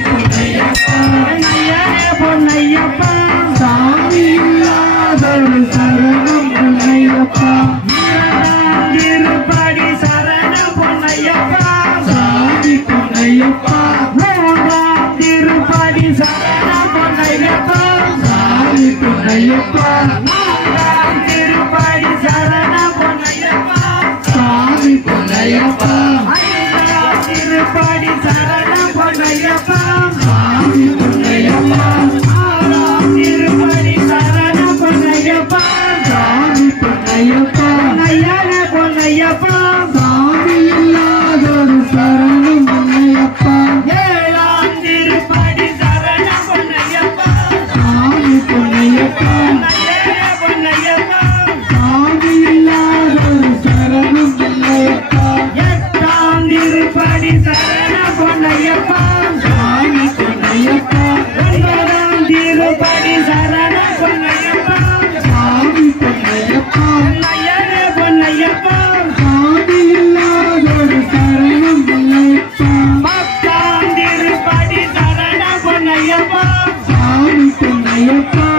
பொன்னையப்பா ஐயனே பொன்னையப்பா சாமி இல்லாதொரு சரணம் பொன்னையப்பா திருப்படி சரணம் பொன்னையப்பா சாமி பொன்னையப்பா மூன்றாம் திருப்படி சரணம் பொன்னையப்பா சாமி பொன்னையப்பா நான்காம் திருப்படி சரணம் பொன்னையப்பா சாமி பொன்னையப்பா ஐந்தாம் திருப்படி சரணம் பொன்னையப்பா சாமி பொன்னையப்பா ஆறாம் திருப்படி சரணம் பொன்னையப்பா சாமி பொன்னையப்பா ஐயனே பொன்னையப்பா சாமி இல்லாதொரு சரணம் பொன்னையப்பா ஏழாம் திருப்படி சரணம் பொன்னையப்பா சாமி பொன்னையப்பா ஐயனே பொன்னையப்பா சாமி இல்லாதொரு சரணம் பொன்னையப்பா எட்டாம் திருப்படி சரணம் பொன்னையப்பா சாமி பொன்னையப்பா ஒன்பதாம் திருப்படி சரணம் பொன்னையப்பா சாமி பொன்னையப்பா ஐயனே பொன்னையப்பா சாமி இல்லாதொரு சரணம் பொன்னையப்பா பத்தாம் திருப்படி சரணம் பொன்னையப்பா சாமி பொன்னையப்பா